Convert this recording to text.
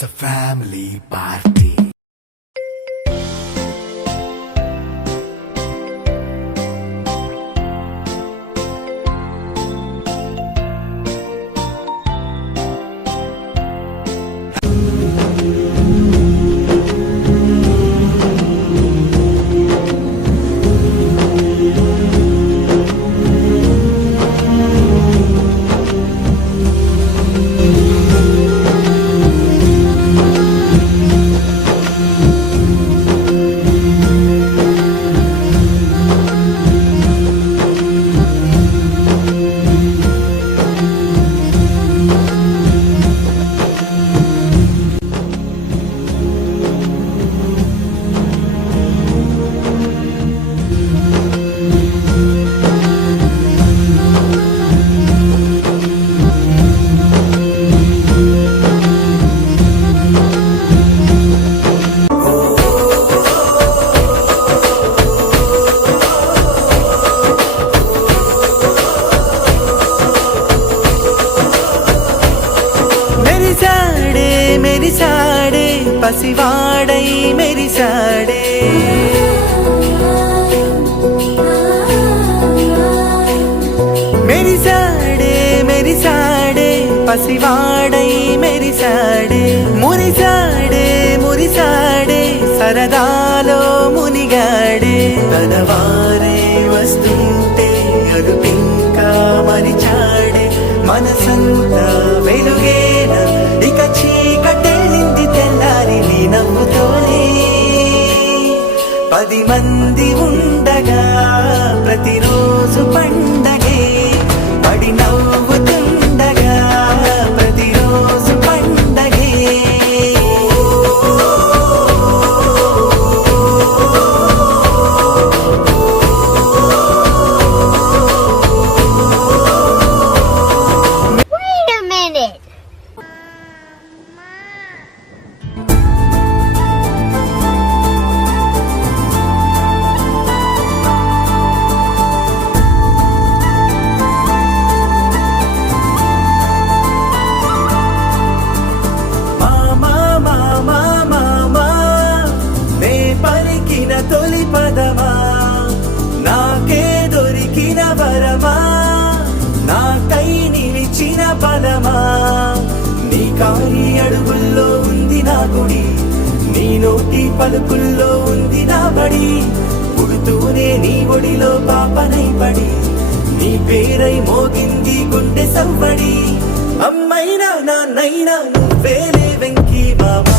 It's a family party. మెరిసాడే పసివాడై మెరిసాడే మెరిసాడే మెరిసాడే పసివాడై మెరిసాడే మురిసాడే మురిసాడే సరదాలో మునిగాడే తనవారే వస్తుంటే అరుపింకా మరిచాడే మనసంతా వెలుగేన ఇక చీకటెళ్ళింది తెల్లారి నీ నవ్వుతోనే 10 మంది ఉండగా ప్రతిరోజు పండగే పడి నవ్వుతుండగా ప్రతిరోజు పండగే తొలి పదమా నాకే దొరికిన వరమా నాకై నిలిచిన పదమా నీ కాలి అడుగుల్లో ఉంది నా గుడి నీ నోటి పలుకుల్లో ఉంది నా బడి పుడుతూనే నీ ఒడిలో పాపనై పడి నీ పేరై మోగింది గుండె సవ్వడి అమ్మైనా నాన్నైనా నువ్వేలే వెంకీ మామా